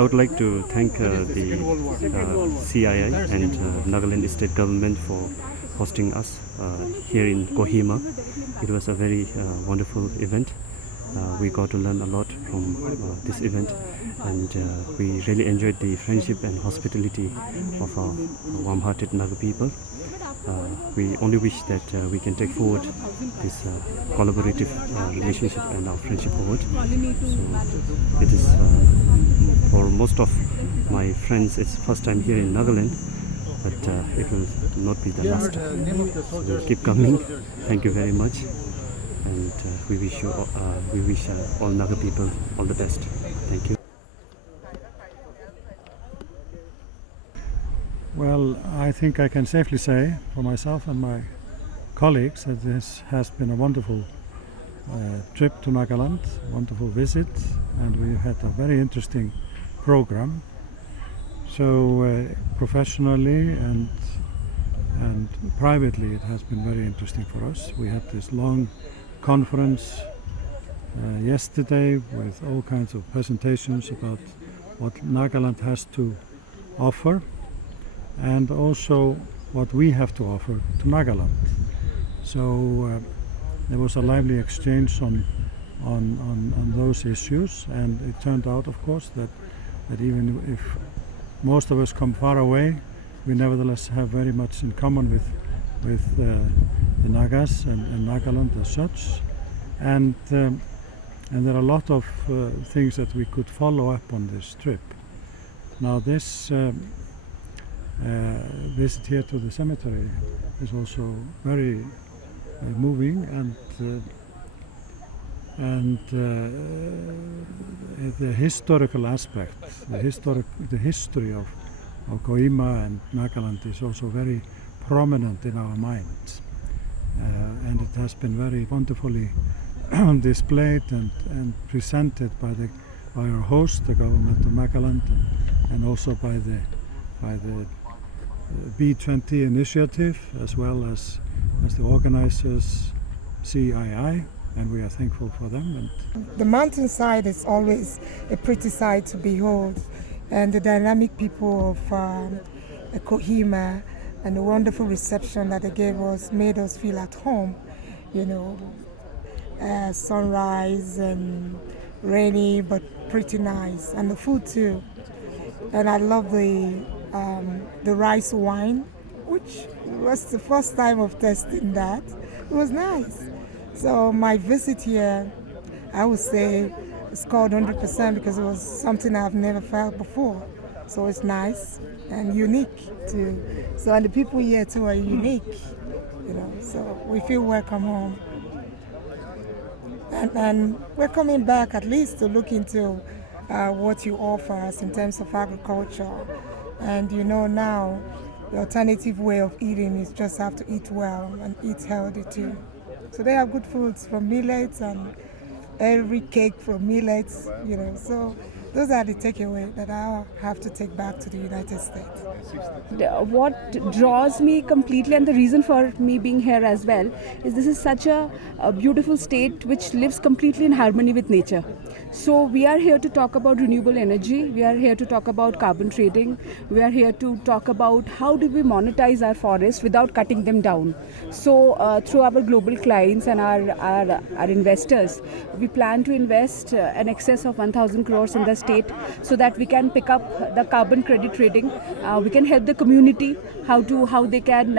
I would like to thank the CII and Nagaland state government for hosting us here in Kohima. It was a very wonderful event. We got to learn a lot from this event, and we really enjoyed the friendship and hospitality of our warm-hearted Naga people. We only wish that we can take forward this collaborative relationship and our friendship forward. So it is for most of my friends, it's first time here in Nagaland, but it will not be the last. So keep coming. Thank you very much, and we wish all Naga people all the best. Thank you. Well, I think I can safely say for myself and my colleagues that this has been a wonderful trip to Nagaland, wonderful visit, and we had a very interesting program. So professionally and privately it has been very interesting for us. We had this long conference yesterday with all kinds of presentations about what Nagaland has to offer, and also what we have to offer to Nagaland. So there was a lively exchange on those issues, and it turned out, of course, that even if most of us come far away, we nevertheless have very much in common with the Nagas and Nagaland as such, and there are a lot of things that we could follow up on this trip. Now this visit here to the cemetery is also very moving, and the historical aspect, the history of Kohima and Nagaland is also very prominent in our minds, and it has been very wonderfully displayed and presented by our host, the government of Nagaland, and also by the G20 initiative, as well as the organizers CII, and we are thankful for them. The mountainside is always a pretty sight to behold, and the dynamic people of Kohima and the wonderful reception that they gave us made us feel at home. You know, sunrise and rainy, but pretty nice, and the food too. And I love the rice wine, which was the first time of testing that. It was nice. So my visit here, I would say, scored 100% because it was something I've never felt before. So it's nice and unique too. So, and the people here too are unique, you know. So we feel welcome home. And we're coming back at least to look into what you offer us in terms of agriculture. And you know now, the alternative way of eating is just have to eat well and eat healthy too. So they have good foods from millets and every cake from millets, you know. So those are the takeaways that I have to take back to the United States. What draws me completely, and the reason for me being here as well, is this is such a beautiful state which lives completely in harmony with nature. So we are here to talk about renewable energy, we are here to talk about carbon trading, we are here to talk about how do we monetize our forests without cutting them down. So through our global clients and our investors, we plan to invest an excess of 1,000 crores in the state so that we can pick up the carbon credit trading. We can help the community how they can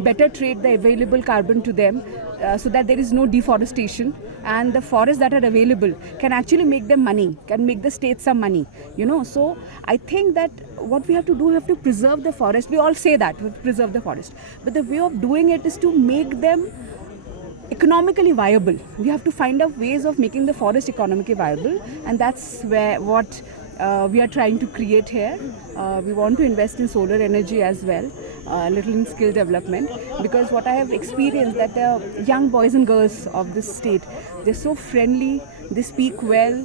better trade the available carbon to them, so that there is no deforestation, and the forests that are available can actually make them money, can make the state some money, you know. So I think that what we have to do, we have to preserve the forest. We all say that, we preserve the forest, but the way of doing it is to make them economically viable. We have to find out ways of making the forest economically viable, and that's what we are trying to create here. We want to invest in solar energy as well, a little in skill development, because what I have experienced that the young boys and girls of this state, they're so friendly, they speak well,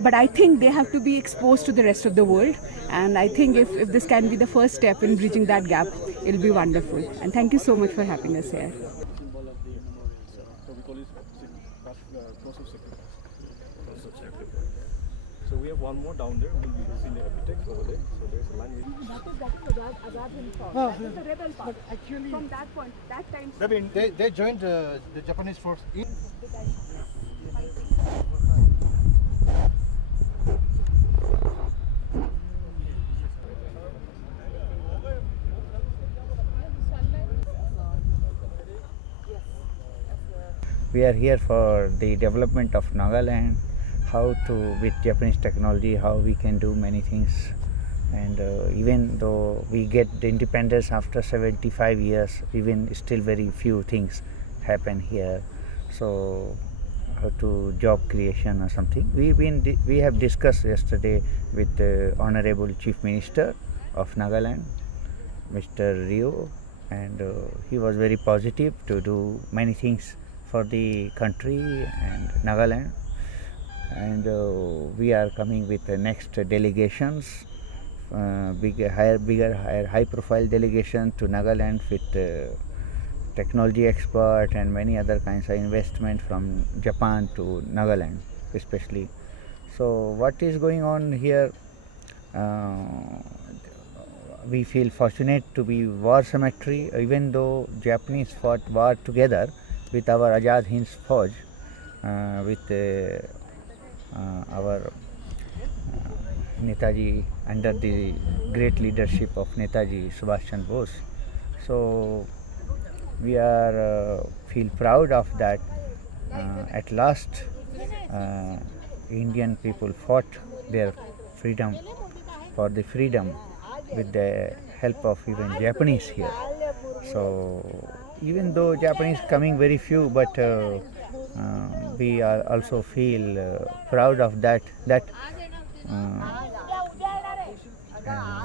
but I think they have to be exposed to the rest of the world, and I think if this can be the first step in bridging that gap, it'll be wonderful. And thank you so much for having us here. So we have have one more down there. We'll be seeing the architect over there. So there's a line. Azad himself. That is the rebel part. But actually, From that point, that time. they joined the Japanese force. We are here for the development of Nagaland, how to, with Japanese technology, how we can do many things. And even though we get the independence after 75 years, even still very few things happen here. So how to job creation or something. We have discussed yesterday with the Honorable Chief Minister of Nagaland, Mr. Rio, and he was very positive to do many things for the country and Nagaland. And we are coming with the next delegations, high profile delegation to Nagaland with technology expert and many other kinds of investment from Japan to Nagaland especially. So what is going on here, we feel fortunate to be war cemetery, even though Japanese fought war together with our Azad Hind Fauj, with our Netaji, under the great leadership of Netaji Subhash Chandra Bose. So we are feel proud of that. At last, Indian people fought their freedom, for the freedom, with the help of even Japanese here. So even though Japanese coming very few, but we are also feel proud of that.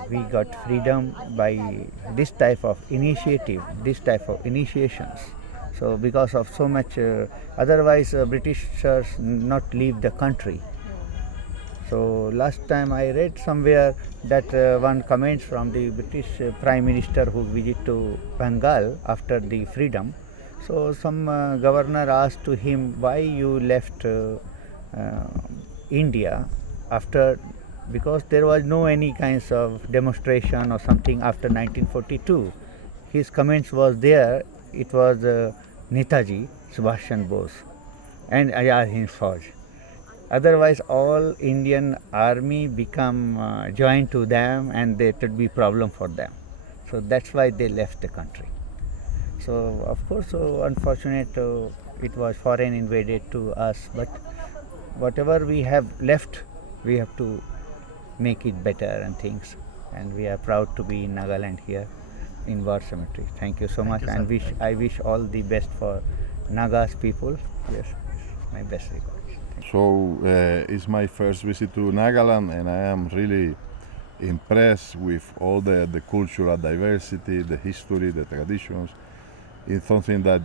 We got freedom by this type of initiative, this type of initiations. So because of so much, otherwise Britishers not leave the country. So last time I read somewhere that one comment from the British Prime Minister who visited to Bengal after the freedom. So some governor asked to him, why you left India after, because there was no any kinds of demonstration or something after 1942. His comments was there, it was Netaji Subhash Chandra Bose and Azad Hind Fauj. Otherwise all Indian army become joined to them and there would be problem for them. So that's why they left the country. So of course, so unfortunate it was foreign invaded to us, but whatever we have left, we have to make it better and things. And we are proud to be in Nagaland here in War Cemetery. Thank you so much, and I wish all the best for Nagas people. Yes, my best regards. So it's my first visit to Nagaland, and I am really impressed with all the cultural diversity, the history, the traditions. It's something that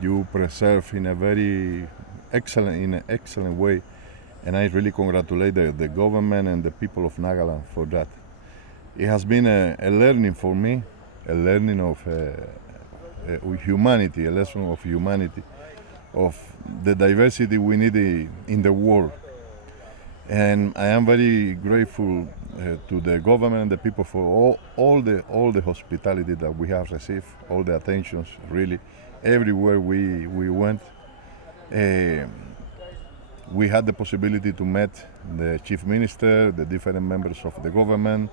you preserve in a very excellent way, and I really congratulate the government and the people of Nagaland for that. It has been a learning for me, a learning of humanity, a lesson of humanity, of the diversity we need in the world. And I am very grateful to the government and the people for all the hospitality that we have received, all the attentions, really, everywhere we went. We had the possibility to meet the chief minister, the different members of the government,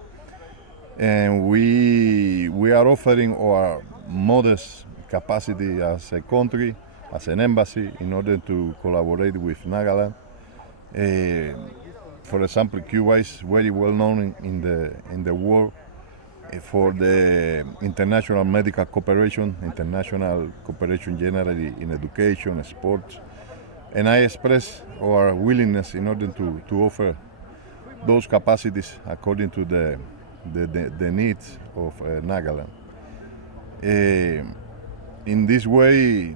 and we are offering our modest capacity as a country, as an embassy, in order to collaborate with Nagaland. For example, Cuba is very well known in the world for the international medical cooperation, international cooperation generally in education, sports, and I express our willingness in order to offer those capacities according to the needs of Nagaland. In this way,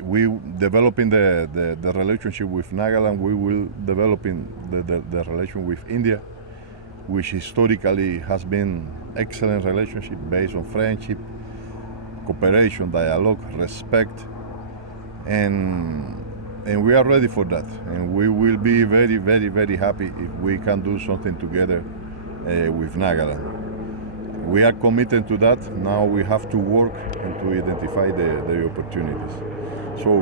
we developing the relationship with Nagaland, we will developing the relation with India, which historically has been excellent relationship based on friendship, cooperation, dialogue, respect, and and we are ready for that. And we will be very, very, very happy if we can do something together with Nagaland. We are committed to that. Now we have to work and to identify the opportunities. So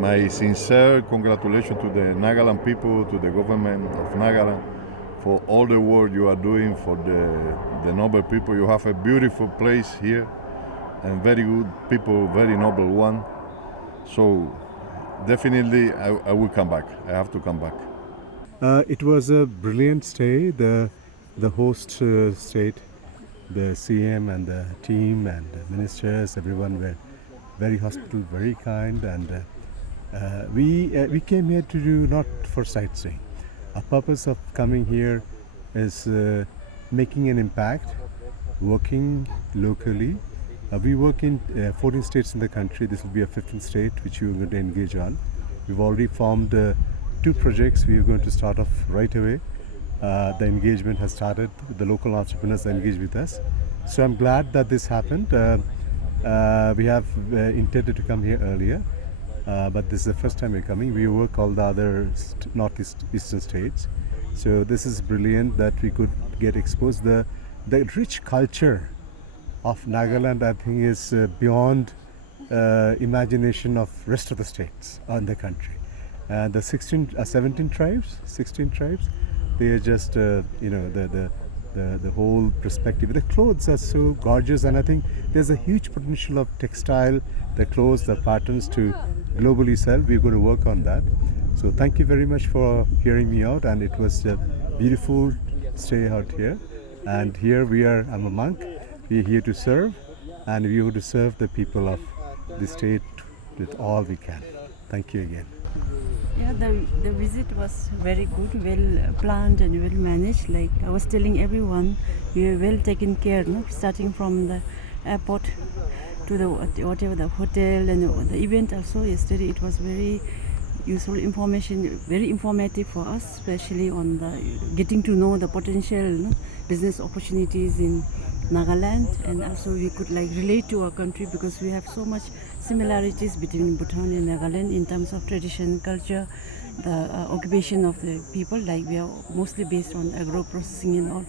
my sincere congratulations to the Nagaland people, to the government of Nagaland, for all the work you are doing for the noble people. You have a beautiful place here and very good people, very noble one. So definitely I will come back. I have to come back. It was a brilliant stay. The host state, the CM and the team and the ministers, everyone were very hospitable, very kind, and we came here to do not for sightseeing. Our purpose of coming here is making an impact, working locally. We work in 14 states in the country. This will be a 15th state which we are going to engage on. We've already formed 2 projects we are going to start off right away. The engagement has started. The local entrepreneurs are engaged with us. So I'm glad that this happened. We have intended to come here earlier, but this is the first time we're coming. We work all the other northeastern states. So this is brilliant that we could get exposed. The rich culture of Nagaland, I think, is beyond imagination of rest of the states in the country. The 16 tribes, they are just the whole perspective. The clothes are so gorgeous, and I think there's a huge potential of textile, the clothes, the patterns to globally sell. We're going to work on that. So thank you very much for hearing me out, and it was a beautiful stay out here. And here we are. I'm a monk. We are here to serve, and we are to serve the people of the state with all we can. Thank you again. Yeah, the visit was very good, well planned and well managed. Like I was telling everyone, we were well taken care, no? Starting from the airport to the hotel and the event also yesterday. It was very useful information, very informative for us, especially on the getting to know the potential business opportunities in Nagaland, and also we could relate to our country because we have so much similarities between Bhutan and Nagaland in terms of tradition, culture, the occupation of the people. Like we are mostly based on agro processing and all.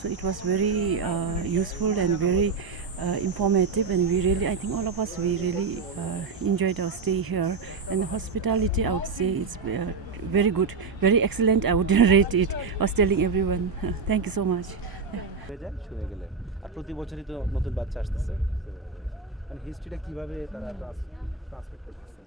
So it was very useful and very informative, and I think all of us, we really enjoyed our stay here. And the hospitality, I would say, it's very good, very excellent. I would rate it. I was telling everyone. Thank you so much. শুয়ে গেলে আর প্রতি বছরই তো নতুন বাচ্চা আসতেছে মানে হিস্ট্রিটা কিভাবে তারা ট্রান্সমিট করতেছে